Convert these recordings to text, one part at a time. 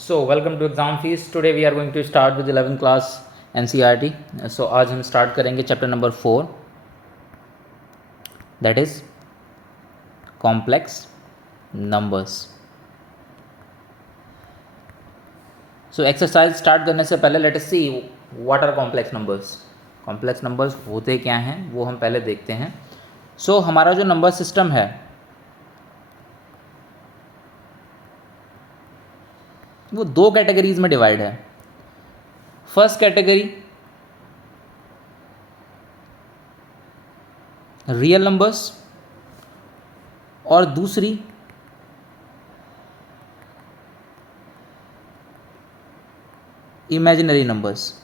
So welcome to exam fees. Today we are going to start with 11th class NCERT. So आज हम start करेंगे chapter number 4, that is complex numbers. So exercise start करने से पहले let us see what are complex numbers. Complex numbers होते क्या हैं वो हम पहले देखते हैं. So हमारा जो number system है वो दो कैटेगरीज में डिवाइड है. फर्स्ट कैटेगरी रियल नंबर्स और दूसरी imaginary numbers.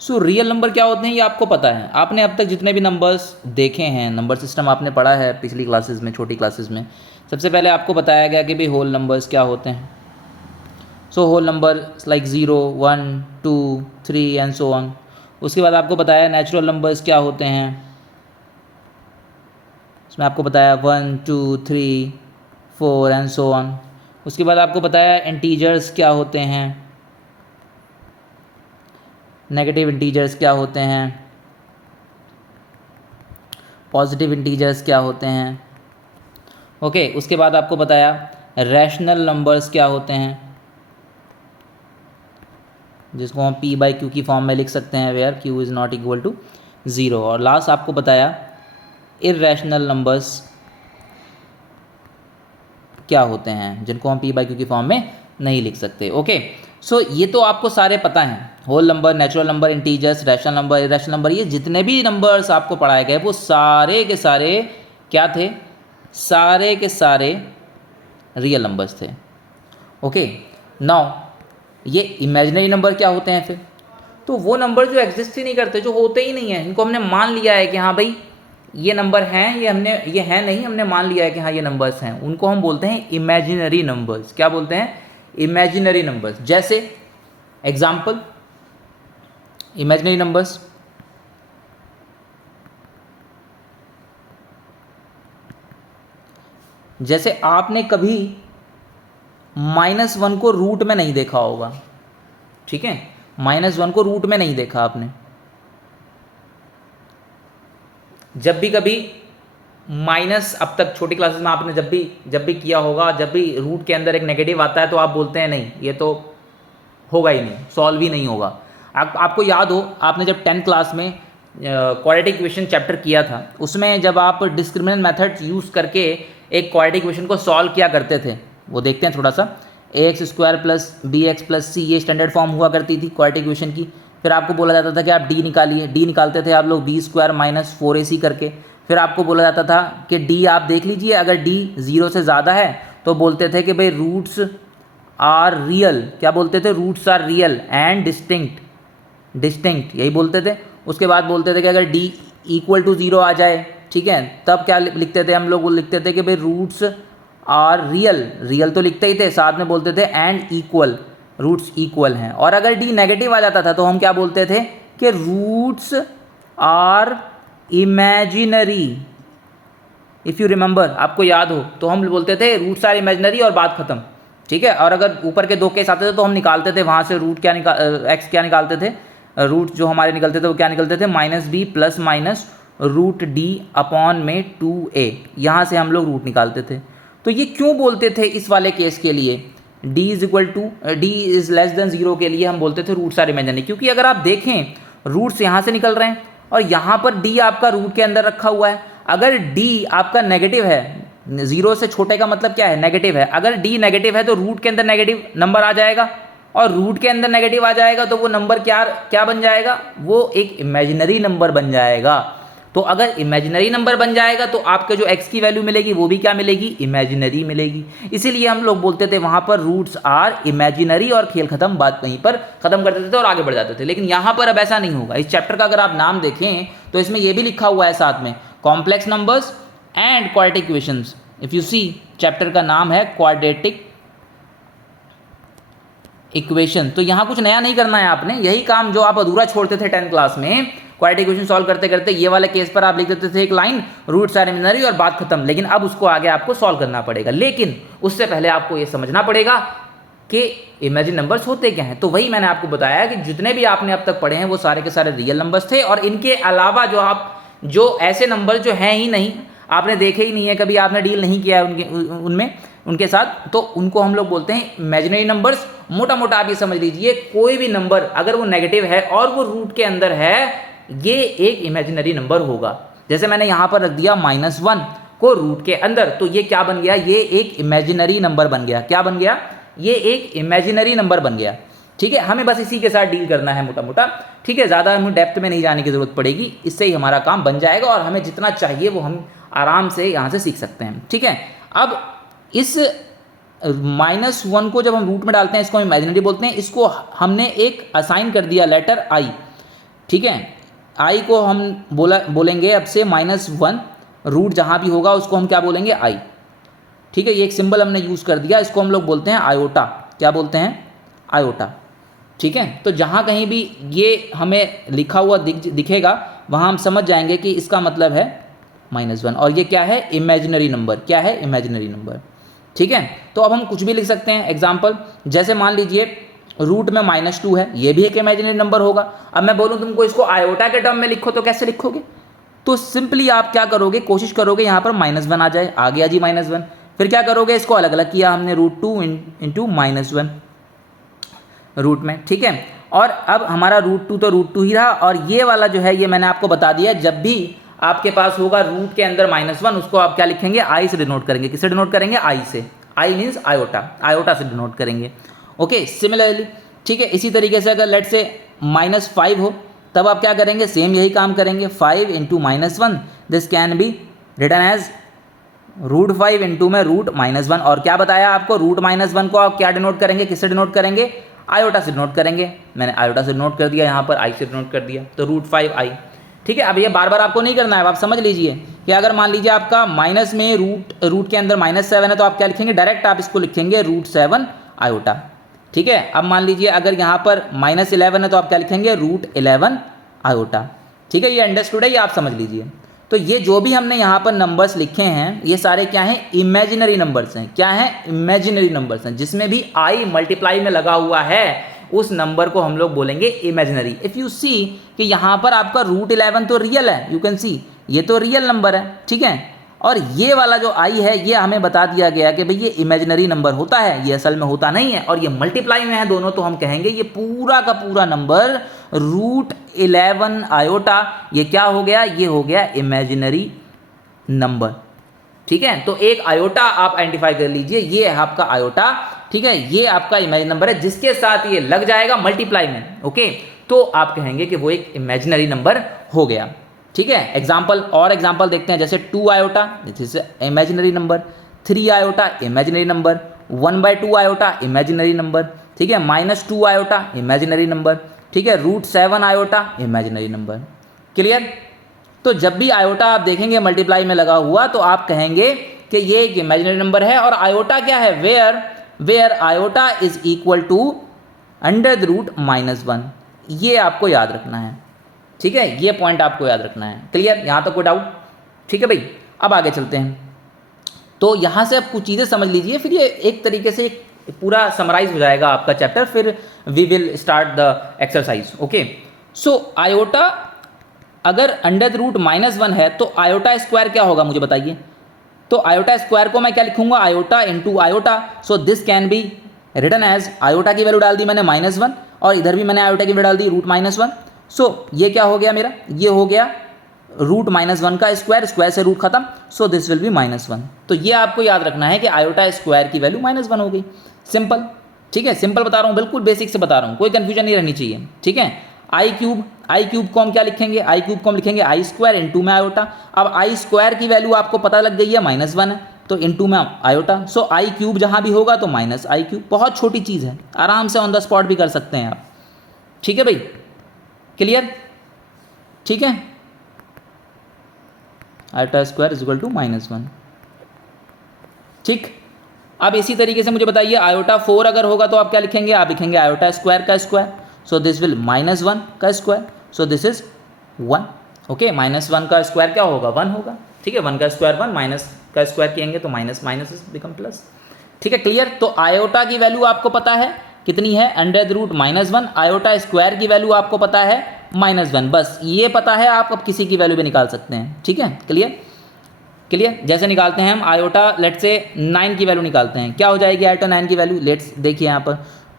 So real number क्या होते हैं ये आपको पता है. आपने अब तक जितने भी नंबर्स देखे हैं, नंबर सिस्टम आपने पढ़ा है पिछली क्लासेस में, छोटी क्लासेस में. सबसे पहले आपको बताया गया कि भाई होल नंबर्स क्या होते हैं. So whole number like 0, 1, 2, 3 and so on. उसके बाद आपको बताया नेचुरल नंबर्स क्या होते हैं. इसमें आपको बताया 1, 2, 3, 4 एंड सो ऑन. उसके बाद आपको बताया इंटीजर्स क्या होते हैं, नेगेटिव इंटीजर्स क्या होते हैं, पॉजिटिव इंटीजर्स क्या होते हैं. ओके उसके बाद आपको बताया रैशनल नंबर्स क्या होते हैं, जिसको हम p/q की फॉर्म में लिख सकते हैं where q is not equal to 0. और लास्ट आपको बताया इर्रेशनल नंबर्स क्या होते हैं, जिनको हम p/q की फॉर्म में नहीं लिख सकते. ओके सो ये तो आपको सारे पता हैं. Whole number, natural number, integers, rational number, irrational number, ये जितने भी नंबर्स आपको पढ़ाए गए वो सारे के सारे क्या थे, सारे के सारे रियल नंबर्स थे. ओके नाउ ये इमेजिनरी नंबर क्या होते हैं फिर. तो वो नंबर जो एग्जिस्ट ही नहीं करते, जो होते ही नहीं हैं, इनको हमने मान लिया है कि हाँ भाई ये नंबर हैं, ये हैं नहीं, हमने मान लिया है कि हाँ ये नंबर्स हैं, उनको हम बोलते हैं इमेजिनरी नंबर्स. क्या बोलते हैं? Imaginary numbers. जैसे एग्जाम्पल इमेजिनरी नंबर्स, जैसे आपने कभी -1 को रूट में नहीं देखा होगा. ठीक है, -1 को रूट में नहीं देखा आपने. जब भी कभी माइनस, अब तक छोटी क्लासेस में आपने जब भी किया होगा, जब भी रूट के अंदर एक नेगेटिव आता है तो आप बोलते हैं नहीं ये तो होगा ही नहीं, सॉल्व ही नहीं होगा. आपको याद हो आपने जब 10th क्लास में क्वाड्रेटिक इक्वेशन चैप्टर किया था, उसमें जब आप डिस्क्रिमिनेंट मेथड यूज़ करके एक क्वाड्रेटिक इक्वेशन को सॉल्व किया करते थे, वो देखते हैं थोड़ा सा. ax² + bx + c ये स्टैंडर्ड फॉर्म हुआ करती थी क्वाड्रेटिक इक्वेशन की. फिर आपको बोला जाता था कि आप d निकालिए. d निकालते थे आप लोग b² - 4ac करके. फिर आपको बोला जाता था कि d आप देख लीजिए, अगर d 0 से ज़्यादा है तो बोलते थे कि भाई रूट्स आर रियल. क्या बोलते थे? Roots are real and distinct, यही बोलते थे. उसके बाद बोलते थे कि अगर d = 0 आ जाए, ठीक है, तब क्या लिखते थे हम लोग? वो लिखते थे कि भाई रूट्स आर रियल तो लिखते ही थे, साथ में बोलते थे एंड इक्वल, रूट्स इक्वल हैं. और अगर d नेगेटिव आ जाता था तो हम क्या बोलते थे कि roots are imaginary. If you remember, आपको याद हो तो हम बोलते थे रूट्स आर इमेजिनरी और बात खत्म. ठीक है, और अगर ऊपर के दो केस आते थे तो हम निकालते थे वहाँ से रूट एक्स क्या निकालते थे, रूट जो हमारे निकलते थे वो क्या निकलते थे, -b + -√d/2a. यहाँ से हम लोग रूट निकालते थे. तो ये क्यों बोलते थे इस वाले केस के लिए, d इज़ लेस देन 0 के लिए हम बोलते थे रूट्स आर इमेजिनरी? क्योंकि अगर आप देखें रूट्स यहाँ से निकल रहे हैं और यहाँ पर d आपका रूट के अंदर रखा हुआ है. अगर d आपका नेगेटिव है, 0 से छोटे का मतलब क्या है? नेगेटिव है. अगर d नेगेटिव है तो रूट के अंदर नेगेटिव नंबर आ जाएगा, और रूट के अंदर नेगेटिव आ जाएगा तो वो नंबर क्या बन जाएगा? वो एक इमेजिनरी नंबर बन जाएगा. तो अगर इमेजिनरी नंबर बन जाएगा तो आपके जो x की वैल्यू मिलेगी वो भी क्या मिलेगी? इमेजिनरी मिलेगी. इसीलिए हम लोग बोलते थे वहाँ पर रूट्स आर इमेजिनरी, और खेल खत्म, बात वहीं पर ख़त्म कर देते थे और आगे बढ़ जाते थे. लेकिन यहाँ पर अब ऐसा नहीं होगा. इस चैप्टर का अगर आप नाम देखें तो इसमें ये भी लिखा हुआ है साथ में, complex numbers and quadratic equations. If you see, chapter का नाम है क्वाड्रेटिक इक्वेशन. तो यहाँ कुछ नया नहीं करना है आपने, यही काम जो आप अधूरा छोड़ते थे 10th क्लास में क्वाड्रेटिक इक्वेशन सॉल्व करते करते ये वाले केस पर आप लिख देते थे एक लाइन, रूट्स आर इमेजिनरी और बात खत्म। लेकिन अब उसको आगे आपको सॉल्व करना पड़ेगा, लेकिन उससे पहले आपको ये समझना पड़ेगा कि इमेजिन नंबर्स होते क्या हैं। तो वही मैंने आपको बताया कि जितने भी आपने अब तक पढ़े हैं वो सारे के सारे रियल नंबर्स थे, और इनके अलावा जो ऐसे नंबर जो हैं ही नहीं, आपने देखे ही नहीं है, कभी आपने डील नहीं किया है उनके साथ, तो उनको हम लोग बोलते हैं इमेजिनरी नंबर्स। मोटा मोटा आप ये समझ लीजिए, कोई भी नंबर अगर वो नेगेटिव है और वो रूट के अंदर है, ये एक इमेजिनरी नंबर होगा। जैसे मैंने यहाँ पर रख दिया -1 को रूट के अंदर, तो ये क्या बन गया, ये एक इमेजिनरी नंबर बन गया। क्या बन गया, ये एक इमेजिनरी नंबर बन गया। ठीक है, हमें बस इसी के साथ डील करना है मोटा मोटा। ठीक है, ज़्यादा हमें डेप्थ में नहीं जाने की ज़रूरत पड़ेगी, इससे ही हमारा काम बन जाएगा और हमें जितना चाहिए वो हम आराम से यहाँ से सीख सकते हैं। ठीक है, अब इस -1 को जब हम रूट में डालते हैं, इसको हम इमेजिनरी बोलते हैं। इसको हमने एक असाइन कर दिया लेटर i। ठीक है, i को हम बोलेंगे अब से -1, रूट जहाँ भी होगा उसको हम क्या बोलेंगे, i। ठीक है, ये एक सिंबल हमने यूज़ कर दिया, इसको हम लोग बोलते हैं आयोटा। क्या बोलते हैं, आयोटा। ठीक है, तो जहाँ कहीं भी ये हमें लिखा हुआ दिखेगा वहाँ हम समझ जाएंगे कि इसका मतलब है -1, और ये क्या है, इमेजिनरी नंबर। क्या है, इमेजिनरी नंबर। ठीक है, तो अब हम कुछ भी लिख सकते हैं। एग्जाम्पल, जैसे मान लीजिए रूट में -2 है, ये भी एक इमेजिनरी नंबर होगा। अब मैं बोलूँ तुमको इसको आयोटा के टर्म में लिखो, तो कैसे लिखोगे, तो सिंपली आप क्या करोगे, कोशिश करोगे यहाँ पर -1 आ जाए, आ गया जी -1। फिर क्या करोगे, इसको अलग अलग किया हमने, √2 इंटू -1 रूट में। ठीक है, और अब हमारा √2 तो √2 ही रहा, और ये वाला जो है ये मैंने आपको बता दिया, जब भी आपके पास होगा रूट के अंदर -1, उसको आप क्या लिखेंगे, i से डिनोट करेंगे। किससे डिनोट करेंगे, i से। i मीन्स आयोटा, आयोटा से डिनोट करेंगे। ओके, सिमिलरली ठीक है, इसी तरीके से अगर लेट से -5 हो, तब आप क्या करेंगे, सेम यही काम करेंगे, 5 into -1, this can be written as √5 into में √-1। और क्या बताया आपको, √-1 को आप क्या डिनोट करेंगे, किससे डिनोट करेंगे, आयोटा से डिनोट करेंगे। मैंने आयोटा से डिनोट कर दिया, यहाँ पर i से डिनोट कर दिया, तो √5i। ठीक है, अब ये बार बार आपको नहीं करना है, आप समझ लीजिए कि अगर मान लीजिए आपका माइनस में रूट के अंदर -7 है, तो आप क्या लिखेंगे, डायरेक्ट आप इसको लिखेंगे √7 आयोटा। ठीक है, अब मान लीजिए अगर यहाँ पर -11 है, तो आप क्या लिखेंगे, √11 आयोटा। ठीक है, ये अंडरस्टूड है, ये आप समझ लीजिए। तो ये जो भी हमने यहाँ पर नंबर्स लिखे हैं, ये सारे क्या हैं, इमेजिनरी नंबर्स हैं। क्या हैं, इमेजिनरी नंबर्स हैं, जिसमें भी i मल्टीप्लाई में लगा हुआ है उस नंबर को हम लोग बोलेंगे इमेजिनरी। इफ़ यू सी कि यहाँ पर आपका √11 तो रियल है, यू कैन सी ये तो रियल नंबर है। ठीक है, और ये वाला जो i है ये हमें बता दिया गया कि भाई ये इमेजिनरी नंबर होता है, ये असल में होता नहीं है, और ये मल्टीप्लाई में है दोनों, तो हम कहेंगे ये पूरा का पूरा नंबर √11 आयोटा, ये क्या हो गया, ये हो गया इमेजिनरी नंबर। ठीक है, तो एक आयोटा आप आइडेंटिफाई कर लीजिए, ये है आपका आयोटा। ठीक है, ये आपका इमेजिनरी नंबर है, जिसके साथ ये लग जाएगा मल्टीप्लाई में। ओके, तो आप कहेंगे कि वो एक इमेजिनरी नंबर हो गया। ठीक है, एग्जाम्पल और एग्जाम्पल देखते हैं, जैसे 2 iota, this is imaginary number, 3 iota imaginary number, 1/2 iota imaginary number. ठीक है, -2 आयोटा इमेजिनरी नंबर। ठीक है, √7 आयोटा इमेजिनरी नंबर। क्लियर, तो जब भी आयोटा आप देखेंगे मल्टीप्लाई में लगा हुआ, तो आप कहेंगे कि ये एक इमेजिनरी नंबर है। और आयोटा क्या है, where iota is equal to √-1, ये आपको याद रखना है। ठीक है, ये पॉइंट आपको याद रखना है। क्लियर, यहाँ तक कोई डाउट? ठीक है भाई, अब आगे चलते हैं। तो यहाँ से आप कुछ चीज़ें समझ लीजिए, फिर ये एक तरीके से पूरा समराइज हो जाएगा आपका चैप्टर, फिर we will start the exercise. Okay, so iota अगर √-1 है, तो आयोटा स्क्वायर क्या होगा, मुझे बताइए। तो आयोटा स्क्वायर को मैं क्या लिखूंगा, iota into iota. So this can be written as, iota की वैल्यू डाल दी मैंने -1, और इधर भी मैंने आयोटा की वैल्यू डाल दी √-1। सो ये क्या हो गया मेरा, ये हो गया √-1 का स्क्वायर, स्क्वायर से रूट खत्म, सो दिस विल बी -1। तो ये आपको याद रखना है कि आयोटा स्क्वायर की वैल्यू -1 हो गई। सिंपल, ठीक है, सिंपल बता रहा हूँ, बिल्कुल बेसिक से बता रहा हूँ, कोई कंफ्यूजन नहीं रहनी चाहिए। ठीक है, आई क्यूब को हम क्या लिखेंगे, आई क्यूब को हम लिखेंगे i² इंटू में आयोटा। अब i² की वैल्यू आपको पता लग गई है -1 है, तो इंटू में आयोटा। सो i³ जहाँ भी होगा तो -i³, बहुत छोटी चीज़ है, आराम से ऑन द स्पॉट भी कर सकते हैं आप। ठीक है भाई, क्लियर? ठीक है, आयोटा² इज इक्वल टू -1। ठीक, अब इसी तरीके से मुझे बताइए आयोटा4 अगर होगा तो आप क्या लिखेंगे, आप लिखेंगे आयोटा² का स्क्वायर, सो दिस विल -1 का square, so this is 1। Okay, -1 का स्क्वायर क्या होगा, 1 होगा। ठीक है, 1 का स्क्वायर 1, माइनस का स्क्वायर किएंगे तो माइनस माइनस बिकम प्लस। ठीक है, क्लियर। तो आयोटा की वैल्यू आपको पता है कितनी है, √-1। आयोटा स्क्वायर की वैल्यू आपको पता है -1। बस ये पता है, आप अब किसी की वैल्यू भी निकाल सकते हैं। ठीक है, क्लियर। क्लियर, जैसे निकालते हैं हम आयोटा, लेट्स से 9 की वैल्यू निकालते हैं। क्या हो जाएगी आयोटा 9 की वैल्यू, लेट्स देखिए यहाँ पर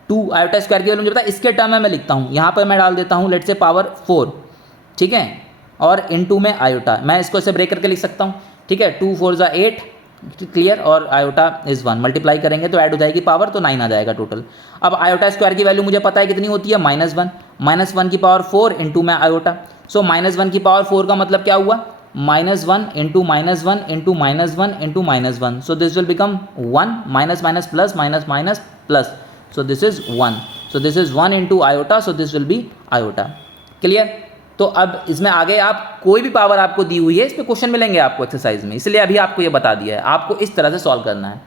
2 आयोटा स्क्वायर की वैल्यू मुझे पता है, इसके टर्म में मैं लिखता हूँ, यहाँ पर मैं डाल देता हूँ लेट्स से पावर 4। ठीक है, और इनटू में आयोटा, मैं इसको ऐसे ब्रेक करके लिख सकता हूँ। ठीक है, 2 4 = 8, क्लियर, और आयोटा इज़ 1। मल्टीप्लाई करेंगे तो ऐड हो जाएगी पावर, तो 9 आ जाएगा टोटल। अब आयोटा स्क्वायर की वैल्यू मुझे पता है कितनी होती है, -1। -1 की पावर 4 इंटू में आयोटा। सो -1 की पावर 4 का मतलब क्या हुआ, -1 into -1 into -1 into -1। So this will become 1, minus minus plus, minus minus plus, so this is 1। So this is 1 into iota, so this will be iota. Clear. तो अब इसमें आगे आप कोई भी पावर आपको दी हुई है, इस पर क्वेश्चन मिलेंगे आपको एक्सरसाइज में, इसलिए अभी आपको ये बता दिया है, आपको इस तरह से सॉल्व करना है।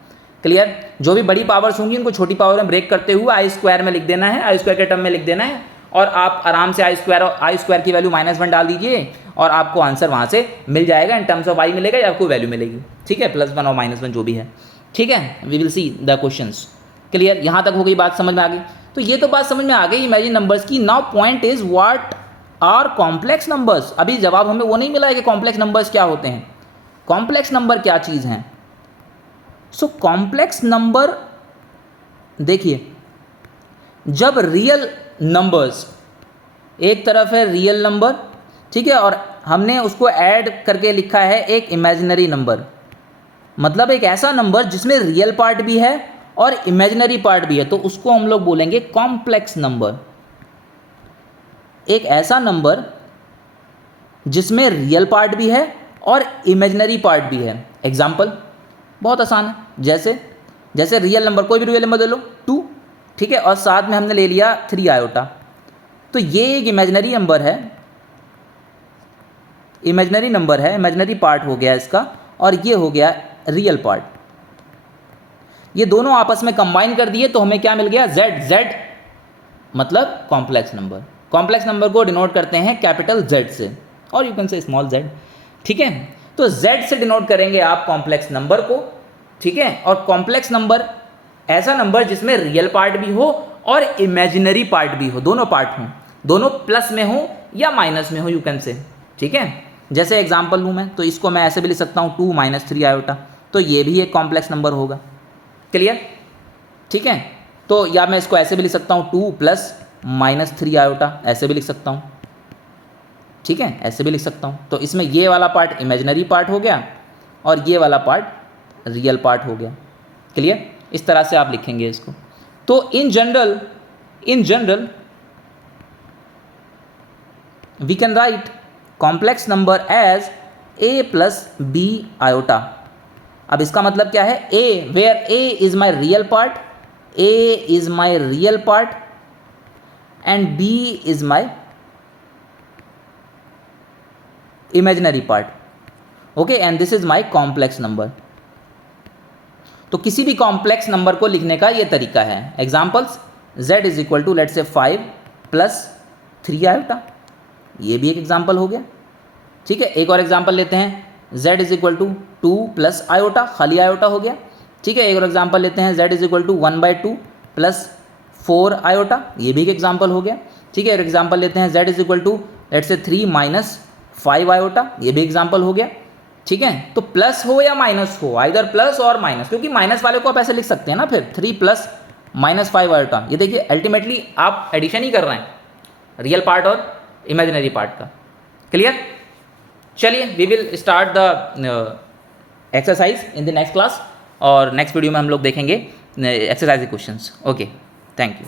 क्लियर। जो भी बड़ी पावर्स होंगी उनको छोटी पावर में ब्रेक करते हुए आई स्क्वायर में लिख देना है, आई स्क्वायर के टर्म में लिख देना है, और आप आराम से आई स्क्वायर की वैल्यू -1 डाल दीजिए और आपको आंसर वहाँ से मिल जाएगा, इन टर्म्स ऑफ आई मिलेगा या आपको वैल्यू मिलेगी। ठीक है, +1 और -1 जो भी है। ठीक है, we will see the questions. Clear, यहाँ तक हो गई बात, समझ में आ गई। तो ये तो बात समझ में आ गई इमेजिन नंबर्स की। Now point is what are complex numbers. अभी जवाब हमें वो नहीं मिला है कि कॉम्प्लेक्स नंबर्स क्या होते हैं, कॉम्प्लेक्स नंबर क्या चीज़ हैं। सो कॉम्प्लेक्स नंबर, देखिए, जब रियल नंबर्स, एक तरफ है रियल नंबर, ठीक है, और हमने उसको ऐड करके लिखा है एक इमेजिनरी नंबर, मतलब एक ऐसा नंबर जिसमें रियल पार्ट भी है और इमेजिनरी पार्ट भी है, तो उसको हम लोग बोलेंगे कॉम्प्लेक्स नंबर। एक ऐसा नंबर जिसमें रियल पार्ट भी है और इमेजिनरी पार्ट भी है। एग्जाम्पल बहुत आसान है, जैसे रियल नंबर, कोई भी रियल नंबर ले लो 2, ठीक है, और साथ में हमने ले लिया 3 आयोटा, तो ये एक इमेजिनरी नंबर है, इमेजिनरी पार्ट हो गया इसका, और ये हो गया रियल पार्ट। ये दोनों आपस में कंबाइन कर दिए तो हमें क्या मिल गया, Z मतलब कॉम्प्लेक्स नंबर। कॉम्प्लेक्स नंबर को डिनोट करते हैं कैपिटल Z से, और you can say small z। ठीक है, तो Z से डिनोट करेंगे आप कॉम्प्लेक्स नंबर को। ठीक है, और कॉम्प्लेक्स नंबर ऐसा नंबर जिसमें रियल पार्ट भी हो और इमेजिनरी पार्ट भी हो, दोनों पार्ट हों, दोनों प्लस में हो या माइनस में हो, यू कैन से। ठीक है, जैसे एग्जाम्पल लूँ मैं, तो इसको मैं ऐसे भी लिख सकता हूँ 2 - 3 आयोटा, तो ये भी एक कॉम्प्लेक्स नंबर होगा। क्लियर। ठीक है, तो या मैं इसको ऐसे भी लिख सकता हूँ 2 + -3 आयोटा, ऐसे भी लिख सकता हूँ। ठीक है, ऐसे भी लिख सकता हूँ। तो इसमें ये वाला पार्ट इमेजिनरी पार्ट हो गया और ये वाला पार्ट रियल पार्ट हो गया। क्लियर, इस तरह से आप लिखेंगे इसको। तो in general we can write complex number as a + b iota. अब इसका मतलब क्या है, a where a is my real part, and b is my imaginary part. Okay, and this is my complex number. तो किसी भी complex number को लिखने का ये तरीका है। Examples, z = let's say 5 + 3 iota, ये भी एक एग्जाम्पल हो गया। ठीक है, एक और एग्जाम्पल लेते हैं, z = 2 + आयोटा, खाली आयोटा हो गया। ठीक है, एक और एग्जाम्पल लेते हैं, z = 1/2 + 4 आयोटा, ये भी एक एग्जाम्पल हो गया। ठीक है, एक एग्जाम्पल लेते हैं, z = लेट्स से 3 - 5 आयोटा, ये भी एग्जाम्पल हो गया। ठीक है, तो प्लस हो या माइनस हो, आइदर प्लस और माइनस, क्योंकि माइनस वाले को आप ऐसे लिख सकते हैं ना, फिर 3 + -5 आयोटा। ये देखिए अल्टीमेटली आप एडिशन ही कर रहे हैं रियल पार्ट और इमेजिनरी पार्ट का। क्लियर। चलिए, we will start the exercise in the next class, और नेक्स्ट वीडियो में हम लोग देखेंगे एक्सरसाइज के क्वेश्चंस। Okay, thank you.